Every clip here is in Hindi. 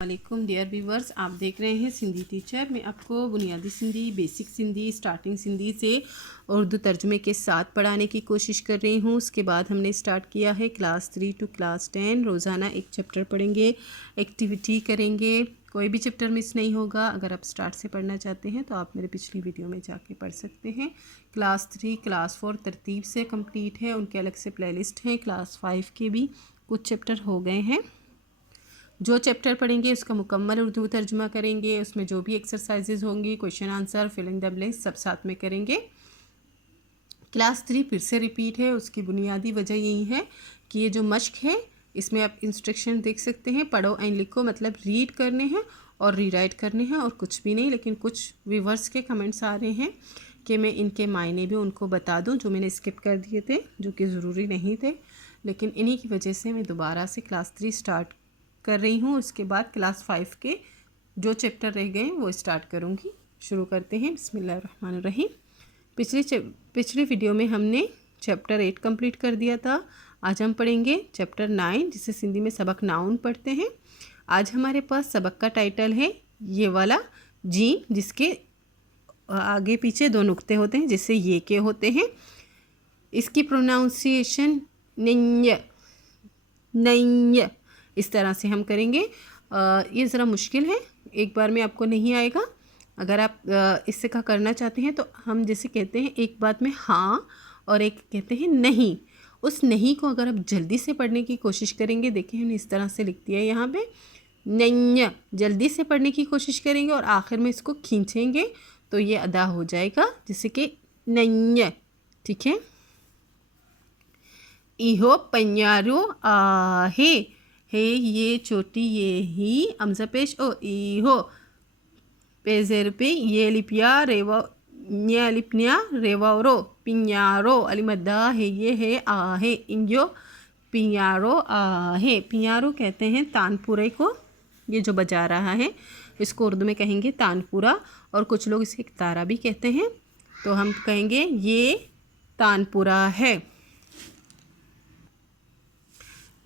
वालेकुम डियर व्यूवर्स, आप देख रहे हैं सिंधी टीचर। मैं आपको बुनियादी सिंधी, बेसिक सिंधी, स्टार्टिंग सिंधी से उर्दू तर्जुमे के साथ पढ़ाने की कोशिश कर रही हूँ। उसके बाद हमने स्टार्ट किया है क्लास 3 टू क्लास 10। रोज़ाना एक चैप्टर पढ़ेंगे, एक्टिविटी करेंगे, कोई भी चैप्टर मिस नहीं होगा। अगर आप स्टार्ट से पढ़ना चाहते हैं तो आप मेरे पिछली वीडियो में जाके पढ़ सकते हैं। क्लास 3 क्लास 4 तरतीब से कंप्लीट है, उनके अलग से प्लेलिस्ट हैं। क्लास 5 के भी कुछ चैप्टर हो गए हैं। जो चैप्टर पढ़ेंगे उसका मुकम्मल उर्दू तर्जुमा करेंगे। उसमें जो भी एक्सरसाइजेज होंगी, question answer, fill in the blanks सब साथ में करेंगे। क्लास 3 फिर से रिपीट है। उसकी बुनियादी वजह यही है कि ये जो मश्क है, इसमें आप इंस्ट्रक्शन देख सकते हैं। पढ़ो एंड लिखो मतलब रीड करने हैं और रीराइट करने हैं और कुछ भी नहीं। लेकिन कुछ व्यूवर्स के कमेंट्स आ रहे हैं कि मैं इनके मायने भी उनको बता दूं, जो मैंने स्किप कर दिए थे, जो कि ज़रूरी नहीं थे। लेकिन इन्हीं की वजह से मैं दोबारा से क्लास 3 स्टार्ट कर रही हूँ। उसके बाद क्लास 5 के जो चैप्टर रह गए वो स्टार्ट करूँगी। शुरू करते हैं। बिस्मिल्लाहिर्रहमानिर्रहीम। पिछली वीडियो में हमने चैप्टर 8 कंप्लीट कर दिया था। आज हम पढ़ेंगे चैप्टर 9, जिसे सिंधी में सबक नाउन पढ़ते हैं। आज हमारे पास सबक का टाइटल है ये वाला जी, जिसके आगे पीछे 2 नुक्ते होते हैं, जिससे ये के होते हैं। इसकी प्रोनाउंसिएशन नैय नैय इस तरह से हम करेंगे। ये ज़रा मुश्किल है, एक बार में आपको नहीं आएगा। अगर आप इससे का करना चाहते हैं तो हम जैसे कहते हैं एक बात में हाँ और एक कहते हैं नहीं। उस नहीं को अगर आप जल्दी से पढ़ने की कोशिश करेंगे, देखिए हमने इस तरह से लिख दिया है यहाँ पे नहीं। जल्दी से पढ़ने की कोशिश करेंगे और आखिर में इसको खींचेंगे तो ये अदा हो जाएगा, जैसे कि नहीं। ठीक है। इहो पंजारो आहे हे ये चोटी ये ही अमजा पेश ओ इहो पेजेर पे ये लिपिया रेवा न्या लिपन्या रेवारो पिन्यारो अलिमद्दा है ये है आहे इंजो पिन्यारो आहे। पिन्यारो कहते हैं तानपुरे को। ये जो बजा रहा है इसको उर्दू में कहेंगे तानपुरा, और कुछ लोग इसे तारा भी कहते हैं। तो हम कहेंगे ये तानपुरा है।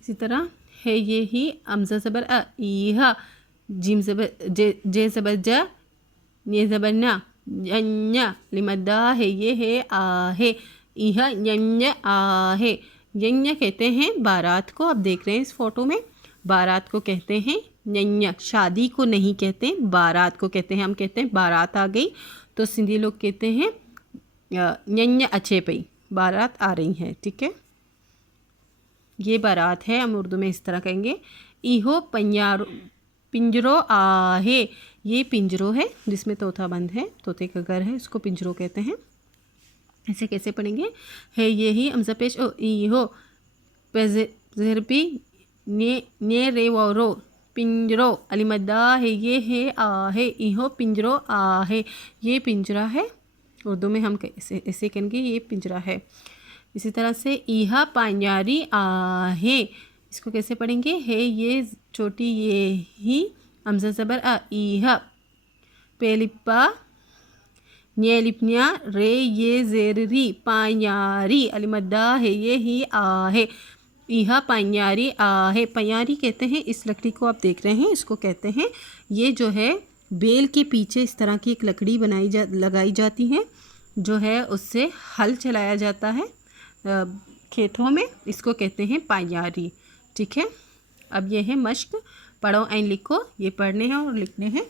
इसी तरह है ये ही अमजा ज़बर अ ईहा जिम ज़बर जे ज़बर जा ने ज़बर ना यन्या लिमद्दा है ये है आहे ईहा यन्या आहे। यन्या कहते हैं बारात को। आप देख रहे हैं इस फोटो में, बारात को कहते हैं यन्या। शादी को नहीं कहते, बारात को कहते हैं। हम कहते हैं बारात आ गई तो सिंधी लोग कहते हैं यन्या अच्छे पई, बारात आ रही है। ठीक है, ये बारात है। हम उर्दू में इस तरह कहेंगे इहो पंजारो पिंजरो आहे। ये पिंजरो है जिसमें तोता बंद है, तोते का घर है, इसको पिंजरो कहते हैं। ऐसे कैसे पढ़ेंगे? है ये ही अमजा पेश ओ इहो पेजरपी ने रेवरो पिंजरो अलिमद्दा है ये है आहे इहो पिंजरो आहे। ये पिंजरा है। उर्दू में हम ऐसे कहेंगे ये पिंजरा है। इसी तरह से ईहा पांजारी आहे, इसको कैसे पढ़ेंगे? है ये छोटी ये ही अमजा ज़बर आ ईहा पेलिपा न्यालिपन्या रे ये ज़ेरी पांजारी अलिमद्दा है ये ही आहे ईहा पांजारी आहे। पांजारी कहते हैं इस लकड़ी को, आप देख रहे हैं, इसको कहते हैं, ये जो है बेल के पीछे इस तरह की एक लकड़ी लगाई जाती है, जो है उससे हल चलाया जाता है खेतों में। इसको कहते हैं पांजारी। ठीक है। अब ये है मश्क, पढ़ो एंड लिखो। ये पढ़ने हैं और लिखने हैं,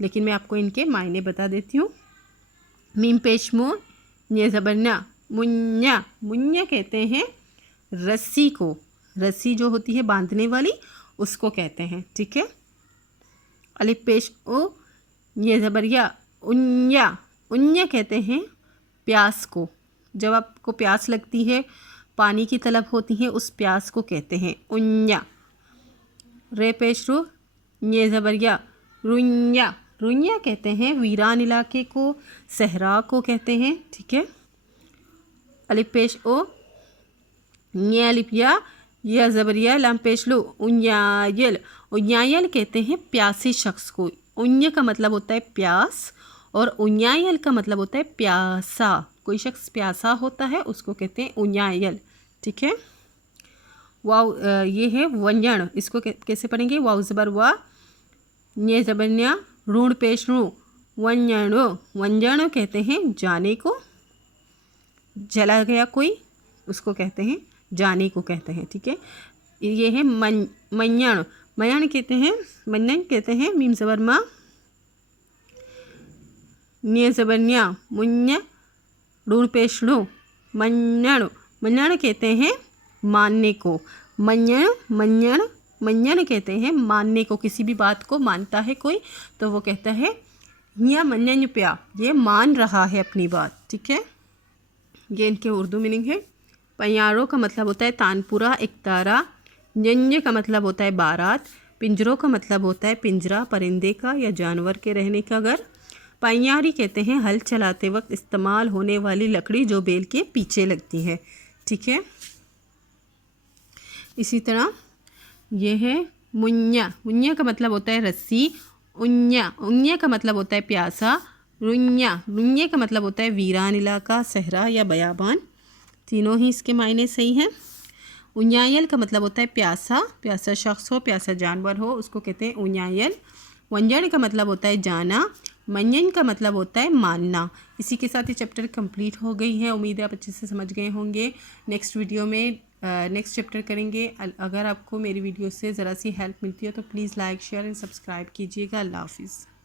लेकिन मैं आपको इनके मायने बता देती हूँ। मीम पेश मो ने ज़बरना मुन्या। मुन्या कहते हैं रस्सी को, रस्सी जो होती है बांधने वाली, उसको कहते हैं। ठीक है। अलिफ पेश ओ ये ज़बरिया उन्या। उन्या कहते हैं प्यास को। जब आपको प्यास लगती है, पानी की तलब होती है, उस प्यास को कहते हैं उन्या। रे पेश रू ये ज़बरिया रुन्या। रुन्या कहते हैं वीरान इलाके को, सहरा को कहते हैं। ठीक है। अलिफ पेश ओ ये अलिफिया या ज़बरिया लाम पेश लो उन्यायल। उन्यायल कहते हैं प्यासे शख्स को। उन्या का मतलब होता है प्यास और उन्यायल का मतलब होता है प्यासा। कोई शख्स प्यासा होता है उसको कहते हैं उन्यायल। ठीक है। वाव ये है वंजन, इसको कैसे पढ़ेंगे? वाव ज़बर वा न्य ज़बर न्या, ऋण पेश ऋ, वंजणो, वंजणो कहते हैं जाने को, चला गया कोई उसको कहते हैं जाने को कहते हैं, ठीक है। ये है मय्यण, मय्यण कहते हैं, मय्यण कहते हैं मीम ज़बर मा, न्य ज़बर न्या, मुन्य, ऋण पेश ऋ, मय्यण, मय्यण कहते हैं मानने को, मय्यण, मय्यण, मय्यण कहते हैं मानने को, किसी भी बात को मानता है कोई तो वो कहता है या मय्यण प्या, ये मान रहा है अपनी बात, ठीक है। ये इनके उर्दू मीनिंग है। पयारो का मतलब होता है तानपुरा, एक तारा। न्यन्य का मतलब होता है बारात। पिंजरों का मतलब होता है पिंजरा, परिंदे का या जानवर के रहने का घर। पैयारी कहते हैं हल चलाते वक्त इस्तेमाल होने वाली लकड़ी जो बैल के पीछे लगती है, ठीक है। इसी तरह ये है मुन्या, मुन्या का मतलब होता है रस्सी। उन्या, उन्या का मतलब होता है प्यासा। रुन्या, रुन्या का मतलब होता है वीरान इलाका, सहरा या बयाबान। तीनों ही इसके मायने सही हैं। उन्यायल का मतलब होता है प्यासा, प्यासा शख्स हो, प्यासा जानवर हो उसको कहते हैं उन्यायल। वंजन का मतलब होता है जाना। मय्यण का मतलब होता है मानना। इसी के साथ ये चैप्टर कंप्लीट हो गई है। उम्मीद है आप अच्छे से समझ गए होंगे। नेक्स्ट वीडियो में नेक्स्ट चैप्टर करेंगे। अगर आपको मेरी वीडियो से ज़रा सी हेल्प मिलती है तो please like share and subscribe कीजिएगा। अल्लाह हाफिज़।